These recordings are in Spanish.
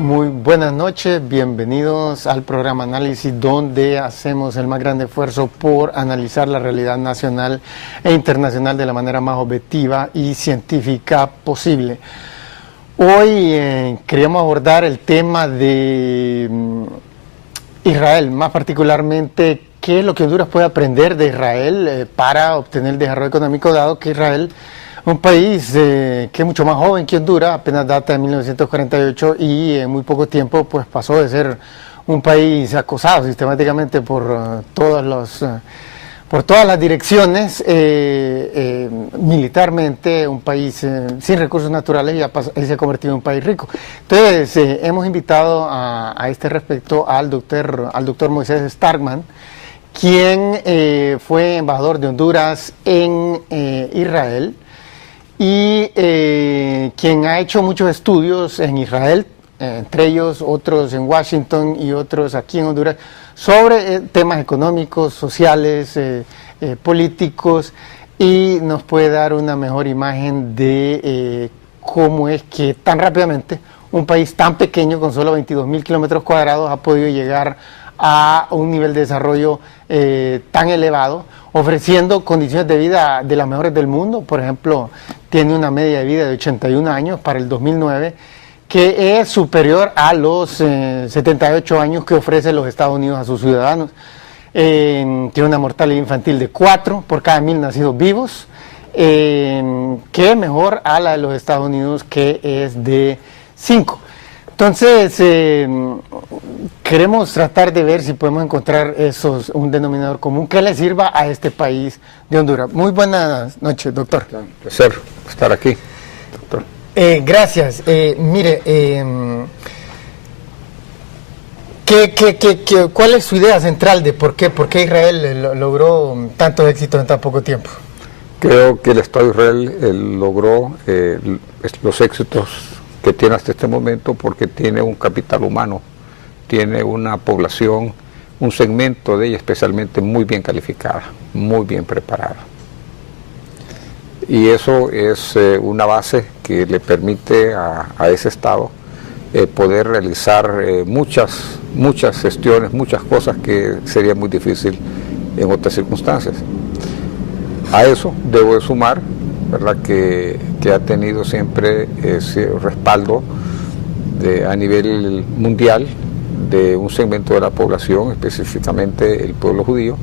Muy buenas noches, bienvenidos al programa Análisis, donde hacemos el más grande esfuerzo por analizar la realidad nacional e internacional de la manera más objetiva y científica posible. Hoy queríamos abordar el tema de Israel, más particularmente qué es lo que Honduras puede aprender de Israel para obtener el desarrollo económico, dado que Israel, un país que es mucho más joven que Honduras, apenas data de 1948 y en muy poco tiempo pues pasó de ser un país acosado sistemáticamente por todas las direcciones, militarmente, un país sin recursos naturales, y se ha convertido en un país rico. Entonces hemos invitado a este respecto al doctor Moisés Starkman, quien fue embajador de Honduras en Israel, y quien ha hecho muchos estudios en Israel, entre ellos otros en Washington y otros aquí en Honduras, sobre temas económicos, sociales, políticos, y nos puede dar una mejor imagen de cómo es que tan rápidamente un país tan pequeño, con solo 22.000 kilómetros cuadrados, ha podido llegar a un nivel de desarrollo tan elevado, ofreciendo condiciones de vida de las mejores del mundo. Por ejemplo, tiene una media de vida de 81 años para el 2009, que es superior a los 78 años que ofrecen los Estados Unidos a sus ciudadanos. Tiene una mortalidad infantil de 4 por cada 1.000 nacidos vivos, que es mejor a la de los Estados Unidos, que es de 5. Entonces, queremos tratar de ver si podemos encontrar un denominador común que le sirva a este país de Honduras. Muy buenas noches, doctor. Un placer estar aquí, doctor. Gracias. Mire, ¿cuál es su idea central de por qué Israel logró tantos éxitos en tan poco tiempo? Creo que el Estado de Israel logró los éxitos que tiene hasta este momento porque tiene un capital humano, tiene una población, un segmento de ella especialmente muy bien calificada, muy bien preparada. Y eso es una base que le permite a ese Estado poder realizar muchas gestiones, muchas cosas que sería muy difícil en otras circunstancias. A eso debo de sumar, ¿verdad?, que ha tenido siempre ese respaldo a nivel mundial de un segmento de la población, específicamente el pueblo judío,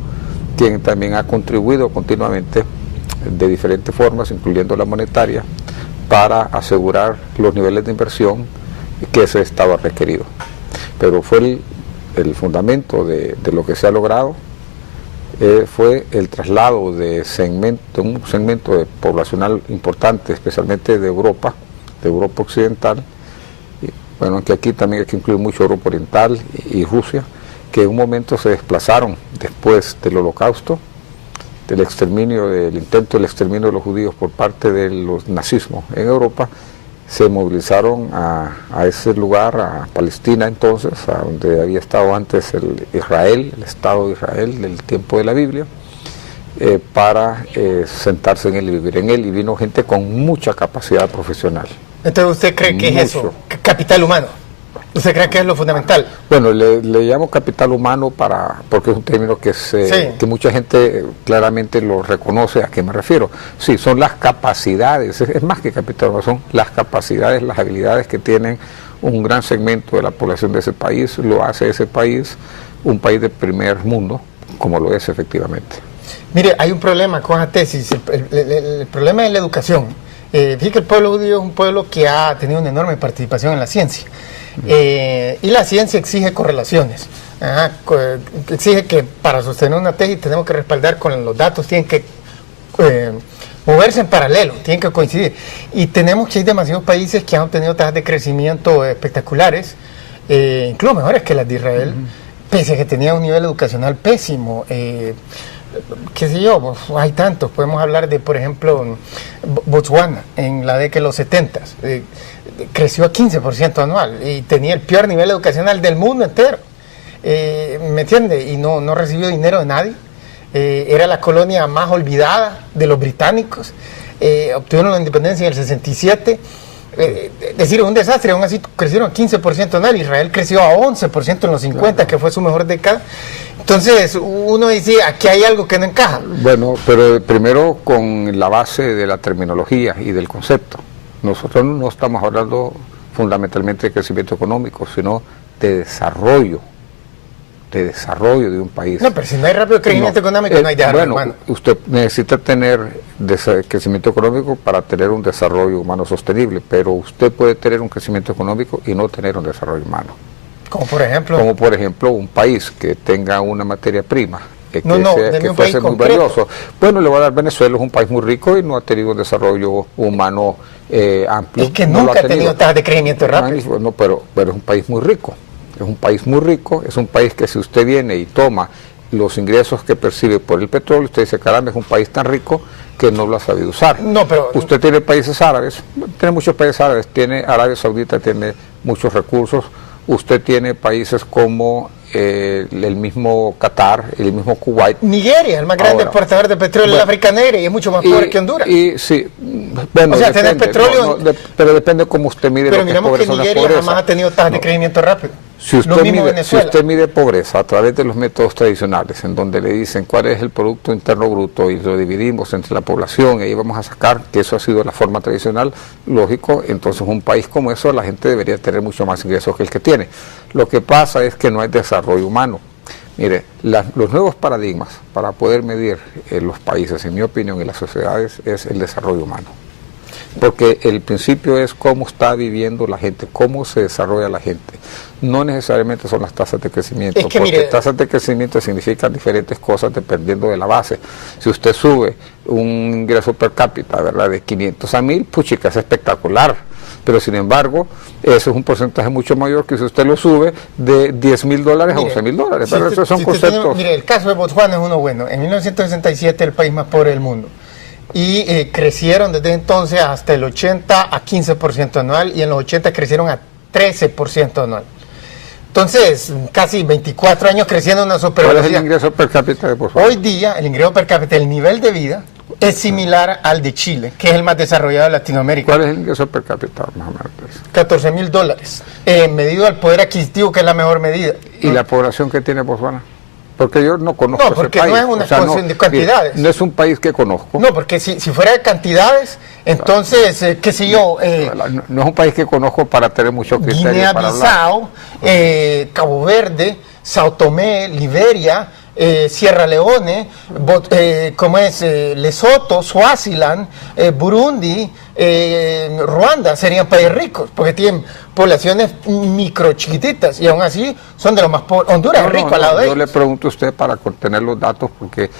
quien también ha contribuido continuamente de diferentes formas, incluyendo la monetaria, para asegurar los niveles de inversión que ese Estado ha requerido. Pero fue el fundamento de lo que se ha logrado, fue el traslado de un segmento poblacional importante, especialmente de Europa occidental, y, bueno, que aquí también hay que incluir mucho Europa Oriental y Rusia, que en un momento se desplazaron después del Holocausto, del intento del exterminio de los judíos por parte del nazismo en Europa. Se movilizaron a ese lugar, a Palestina entonces, a donde había estado antes el Estado de Israel del tiempo de la Biblia, para sentarse en él y vivir en él, y vino gente con mucha capacidad profesional. Entonces, ¿usted cree que es eso? ¿Capital humano? ¿Usted cree que es lo fundamental? Bueno, le llamo capital humano porque es un término que mucha gente claramente lo reconoce. ¿A qué me refiero? Sí, son las capacidades, es más que capital humano, son las capacidades, las habilidades que tienen un gran segmento de la población de ese país, lo hace ese país un país de primer mundo, como lo es efectivamente. Mire, hay un problema con esa tesis, el problema es la educación. Fíjate que el pueblo judío es un pueblo que ha tenido una enorme participación en la ciencia. Y la ciencia exige correlaciones, exige que para sostener una tesis tenemos que respaldar con los datos, tienen que moverse en paralelo, tienen que coincidir. Y tenemos que hay demasiados países que han obtenido tasas de crecimiento espectaculares, incluso mejores que las de Israel, pese a que tenía un nivel educacional pésimo. Qué sé yo, pues, hay tantos. Podemos hablar de, por ejemplo, Botswana en la década de los 70. Creció a 15% anual y tenía el peor nivel educacional del mundo entero. ¿Me entiende? Y no recibió dinero de nadie. Era la colonia más olvidada de los británicos. Obtuvieron la independencia en el 67 decir, un desastre, aún así crecieron 15% anual, Israel creció a 11% en los 50, claro, que fue su mejor década. Entonces, uno dice, aquí hay algo que no encaja. Bueno, pero primero con la base de la terminología y del concepto. Nosotros no estamos hablando fundamentalmente de crecimiento económico, sino de desarrollo de un país. No, pero si no hay rápido crecimiento económico, no hay desarrollo humano. Usted necesita tener crecimiento económico para tener un desarrollo humano sostenible, pero usted puede tener un crecimiento económico y no tener un desarrollo humano. Como por ejemplo. Como por ejemplo un país que tenga una materia prima que fuese muy valioso. Bueno, le voy a dar Venezuela, es un país muy rico y no ha tenido un desarrollo humano amplio. Es que nunca ha tenido tasas de crecimiento rápido. No, pero es un país muy rico. Es un país muy rico, es un país que si usted viene y toma los ingresos que percibe por el petróleo, usted dice, caramba, es un país tan rico que no lo ha sabido usar. No, pero usted tiene países árabes, tiene muchos países árabes, tiene Arabia Saudita, tiene muchos recursos, usted tiene países como el mismo Qatar, el mismo Kuwait. Nigeria, el más grande exportador de petróleo en África Negra y es mucho más pobre que Honduras. Sí, bueno, o sea, tener petróleo. Pero depende cómo usted mide. Pero miramos que Nigeria jamás ha tenido tasas de crecimiento rápido. Si usted mide pobreza a través de los métodos tradicionales, en donde le dicen cuál es el Producto Interno Bruto y lo dividimos entre la población y ahí vamos a sacar que eso ha sido la forma tradicional, lógico, entonces un país como eso la gente debería tener mucho más ingresos que el que tiene. Lo que pasa es que no hay desarrollo humano. Mire, los nuevos paradigmas para poder medir los países, en mi opinión, y las sociedades, es el desarrollo humano. Porque el principio es cómo está viviendo la gente, cómo se desarrolla la gente. No necesariamente son las tasas de crecimiento, porque tasas de crecimiento significan diferentes cosas dependiendo de la base. Si usted sube un ingreso per cápita, ¿verdad?, de 500 a 1000, puchica, es espectacular. Pero sin embargo, eso es un porcentaje mucho mayor que si usted lo sube de $10,000 a $11,000. Pero esos son conceptos. Mire, el caso de Botswana es uno bueno. En 1967 el país más pobre del mundo. Y crecieron desde entonces hasta el 80 a 15% anual y en los 80 crecieron a 13% anual. Entonces, casi 24 años creciendo una supervelocidad. ¿Cuál es el ingreso per cápita de Botswana? Hoy día, el ingreso per cápita, el nivel de vida, es similar al de Chile, que es el más desarrollado de Latinoamérica. ¿Cuál es el ingreso per cápita, más o menos? $14,000, medido al poder adquisitivo, que es la mejor medida. ¿Y la población que tiene Botswana? Porque yo no conozco ese país. No, porque no es una cuestión de cantidades. No es un país que conozco. No, porque si fuera de cantidades, entonces, qué sé yo... no es un país que conozco para tener mucho criterio Guinea-Bissau, Cabo Verde, Sao Tomé, Liberia, Sierra Leone, Lesoto, Swaziland, Burundi, Ruanda serían países ricos, porque tienen poblaciones micro chiquititas y aún así son de los más pobres. Honduras es rico al lado de ellos. Yo le pregunto a usted para tener los datos, porque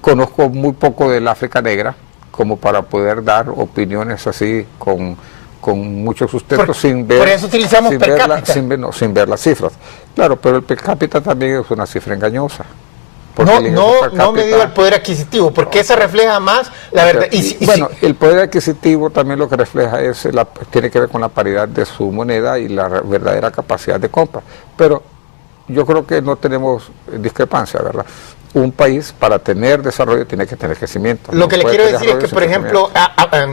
conozco muy poco del África Negra como para poder dar opiniones así con mucho sustento sin ver. Por eso utilizamos per cápita. Sin ver las cifras. Claro, pero el per cápita también es una cifra engañosa. No medido el poder adquisitivo, porque esa refleja más la verdad. El poder adquisitivo también lo que refleja tiene que ver con la paridad de su moneda y la verdadera capacidad de compra. Pero yo creo que no tenemos discrepancia, ¿verdad? Un país para tener desarrollo tiene que tener crecimiento. Lo que le quiero decir es que, por ejemplo,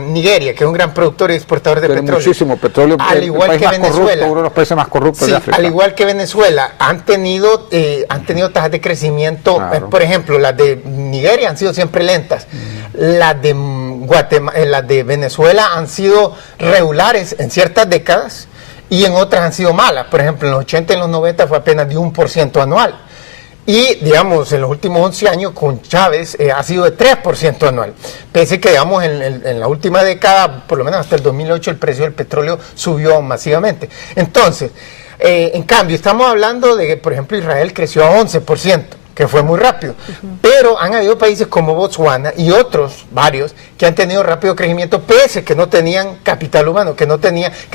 Nigeria, que es un gran productor y exportador de petróleo, muchísimo petróleo, al igual que Venezuela, uno de los países más corruptos de África. Al igual que Venezuela, han tenido tasas de crecimiento, claro. Por ejemplo, las de Nigeria han sido siempre lentas, las de Venezuela han sido regulares en ciertas décadas y en otras han sido malas. Por ejemplo, en los 80 y en los 90 fue apenas de 1% anual. Y, digamos, en los últimos 11 años con Chávez ha sido de 3% anual. Pese que, digamos, en la última década, por lo menos hasta el 2008, el precio del petróleo subió masivamente. Entonces, en cambio, estamos hablando de que, por ejemplo, Israel creció a 11%, que fue muy rápido. Pero han habido países como Botswana y otros, varios, que han tenido rápido crecimiento, pese que no tenían capital humano, que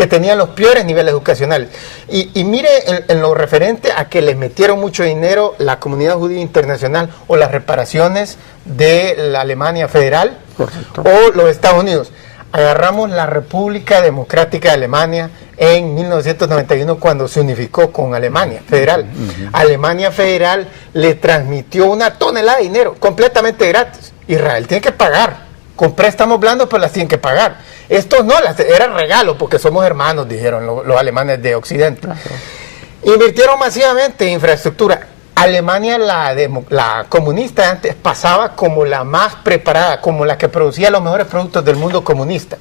tenían los peores niveles educacionales. Y mire, en lo referente a que les metieron mucho dinero la comunidad judía internacional o las reparaciones de la Alemania Federal, correcto, o los Estados Unidos. Agarramos la República Democrática de Alemania en 1991 cuando se unificó con Alemania Federal. Alemania Federal le transmitió 1 tonelada de dinero completamente gratis. Israel tiene que pagar con préstamos blandos, pues las tienen que pagar. Estos no, era regalo, porque somos hermanos, dijeron los alemanes de Occidente. Claro. Invirtieron masivamente en infraestructura. Alemania, la comunista, antes pasaba como la más preparada, como la que producía los mejores productos del mundo comunista.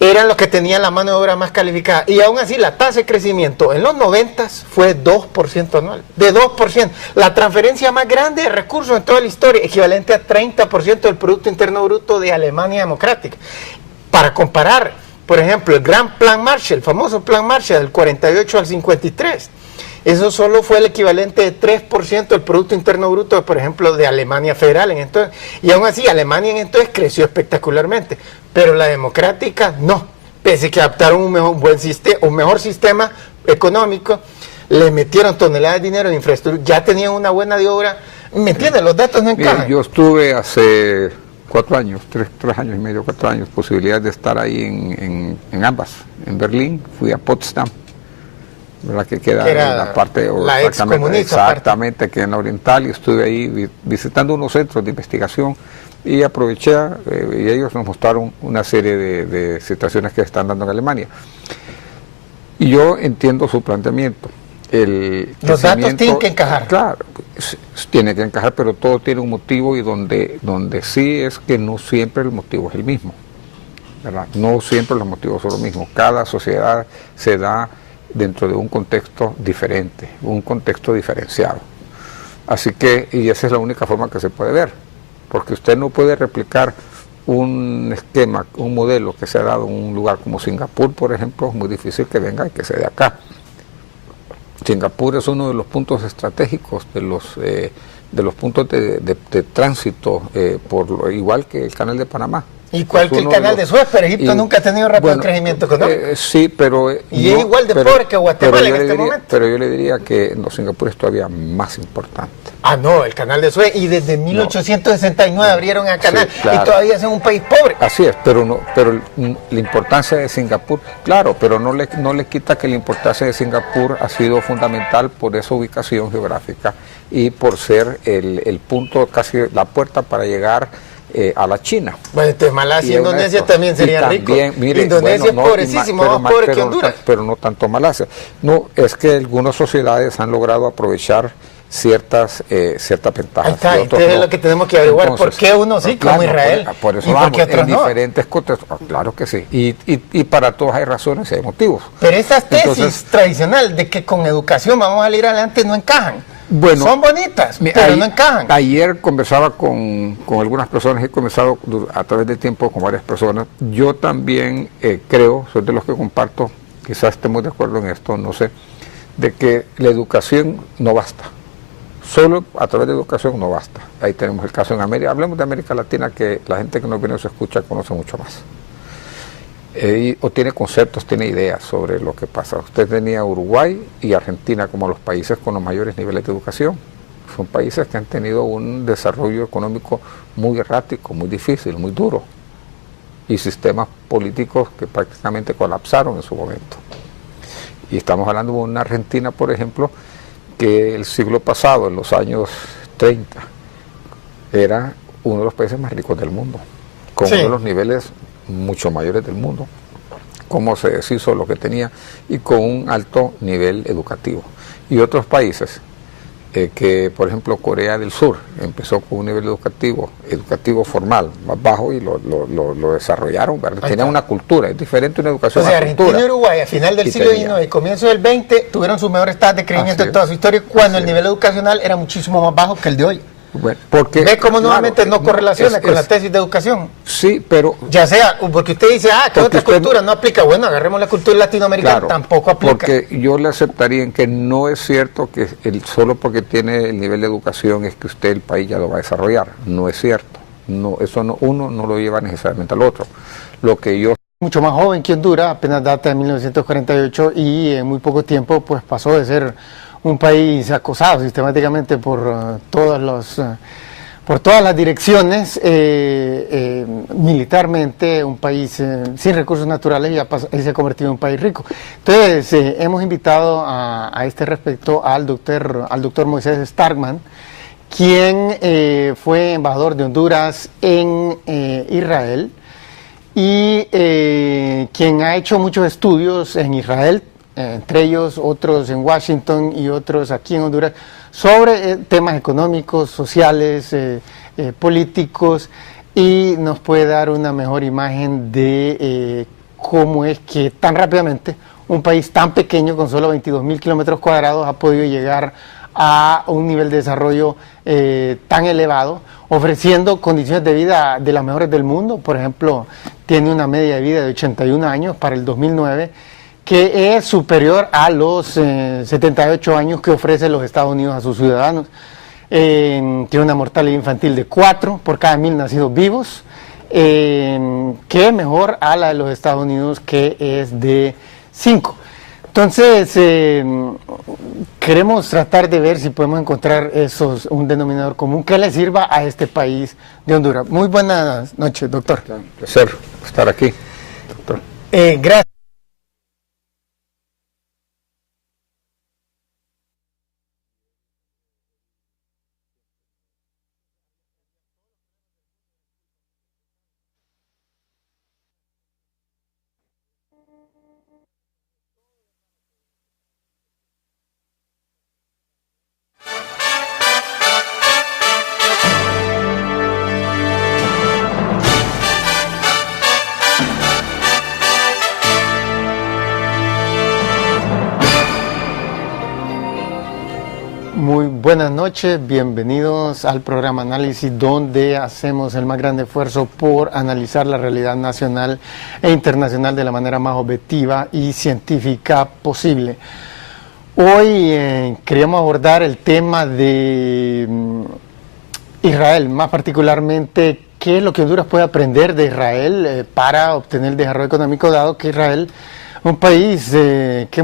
Eran los que tenían la mano de obra más calificada. Y aún así, la tasa de crecimiento en los 90 fue 2% anual. De 2%. La transferencia más grande de recursos en toda la historia, equivalente a 30% del Producto Interno Bruto de Alemania Democrática. Para comparar, por ejemplo, el Gran Plan Marshall, el famoso Plan Marshall del 48 al 53. Eso solo fue el equivalente de 3% del Producto Interno Bruto, por ejemplo, de Alemania Federal. Entonces, y aún así, Alemania en entonces creció espectacularmente, pero la democrática no. Pese a que adaptaron un mejor sistema económico, le metieron toneladas de dinero en infraestructura, ya tenían una buena de obra. ¿Me entiendes? Los datos no encajan. Yo estuve hace 4 años, 3 años y medio, 4 años, posibilidad de estar ahí en ambas. En Berlín, fui a Potsdam, ¿verdad? Que queda en la parte la ex comunista, exactamente, que en la oriental, y estuve ahí visitando unos centros de investigación y aproveché y ellos nos mostraron una serie de situaciones que están dando en Alemania. Y yo entiendo su planteamiento. Los datos tienen que encajar. Claro, tiene que encajar, pero todo tiene un motivo, y donde sí es que no siempre el motivo es el mismo, ¿verdad? No siempre los motivos son los mismos. Cada sociedad se da dentro de un contexto diferente, un contexto diferenciado. Así que, y esa es la única forma que se puede ver, porque usted no puede replicar un esquema, un modelo que se ha dado en un lugar como Singapur, por ejemplo. Es muy difícil que venga y que se dé acá. Singapur es uno de los puntos estratégicos, de los puntos de tránsito, igual que el Canal de Panamá. Igual que el Canal de Suez, pero Egipto nunca ha tenido rápido crecimiento económico. Sí, pero... Y es igual de pobre que Guatemala en este momento. Pero yo le diría que Singapur es todavía más importante. Ah, no, el Canal de Suez, y desde 1869 abrieron el canal, sí, claro, y todavía es un país pobre. Así es, pero la importancia de Singapur, claro, pero no le quita que la importancia de Singapur ha sido fundamental por esa ubicación geográfica y por ser el punto, casi la puerta para llegar a la China. Bueno, entonces Malasia y Indonesia también serían ricos. Indonesia es pobrecísimo, más pobre que Honduras. Pero no tanto Malasia. No, es que algunas sociedades han logrado aprovechar ciertas ventajas. Ahí está, entonces es lo que tenemos que averiguar. Entonces, ¿por qué uno sí, como Israel? Por eso vamos, en diferentes contextos. Claro que sí. Y para todos hay razones y hay motivos. Pero esas tesis tradicionales de que con educación vamos a salir adelante no encajan. Bueno, son bonitas, pero no encajan. Ayer conversaba con algunas personas, he conversado a través del tiempo con varias personas. Yo también creo, soy de los que comparto, quizás estemos de acuerdo en esto, no sé, de que la educación no basta. Solo a través de educación no basta. Ahí tenemos el caso en América. Hablemos de América Latina, que la gente que nos viene o se escucha conoce mucho más. O tiene conceptos, tiene ideas sobre lo que pasa. Usted tenía Uruguay y Argentina como los países con los mayores niveles de educación. Son países que han tenido un desarrollo económico muy errático, muy difícil, muy duro, y sistemas políticos que prácticamente colapsaron en su momento. Y estamos hablando de una Argentina, por ejemplo, que el siglo pasado, en los años 30, era uno de los países más ricos del mundo, con uno de los niveles mucho mayores del mundo, cómo se deshizo lo que tenía y con un alto nivel educativo. Y otros países, que por ejemplo Corea del Sur empezó con un nivel educativo formal más bajo y lo desarrollaron, ¿verdad? Tenían una cultura, es diferente una educación. O sea, Argentina y Uruguay a final del siglo XIX y comienzo del XX tuvieron sus mejores tasas de crecimiento en toda su historia, cuando el nivel educacional era muchísimo más bajo que el de hoy. Bueno, porque, ¿ve cómo nuevamente no correlaciona con la tesis de educación? Sí, pero... Ya sea, porque usted dice, que otra cultura no aplica. Bueno, agarremos la cultura latinoamericana, claro, tampoco aplica. Porque yo le aceptaría en que no es cierto que solo porque tiene el nivel de educación es que usted el país ya lo va a desarrollar. No es cierto. No, eso no, uno no lo lleva necesariamente al otro. Lo que yo... Mucho más joven que Honduras, apenas data de 1948, y en muy poco tiempo pues pasó de ser un país acosado sistemáticamente por todas las direcciones, militarmente, un país sin recursos naturales, y se ha convertido en un país rico. Entonces, hemos invitado a este respecto al doctor Moisés Starkman, quien fue embajador de Honduras en Israel y quien ha hecho muchos estudios en Israel, entre ellos otros en Washington y otros aquí en Honduras, sobre temas económicos, sociales, políticos, y nos puede dar una mejor imagen de cómo es que tan rápidamente un país tan pequeño, con solo 22.000 kilómetros cuadrados, ha podido llegar a un nivel de desarrollo tan elevado, ofreciendo condiciones de vida de las mejores del mundo. Por ejemplo, tiene una media de vida de 81 años para el 2009, que es superior a los 78 años que ofrece los Estados Unidos a sus ciudadanos. Tiene una mortalidad infantil de 4 por cada 1.000 nacidos vivos, que es mejor a la de los Estados Unidos, que es de 5. Entonces, queremos tratar de ver si podemos encontrar un denominador común que le sirva a este país de Honduras. Muy buenas noches, doctor. Un placer estar aquí, doctor. Gracias. Muy buenas noches, bienvenidos al programa Análisis, donde hacemos el más grande esfuerzo por analizar la realidad nacional e internacional de la manera más objetiva y científica posible. Hoy queríamos abordar el tema de Israel, más particularmente qué es lo que Honduras puede aprender de Israel para obtener el desarrollo económico, dado que Israel es un país que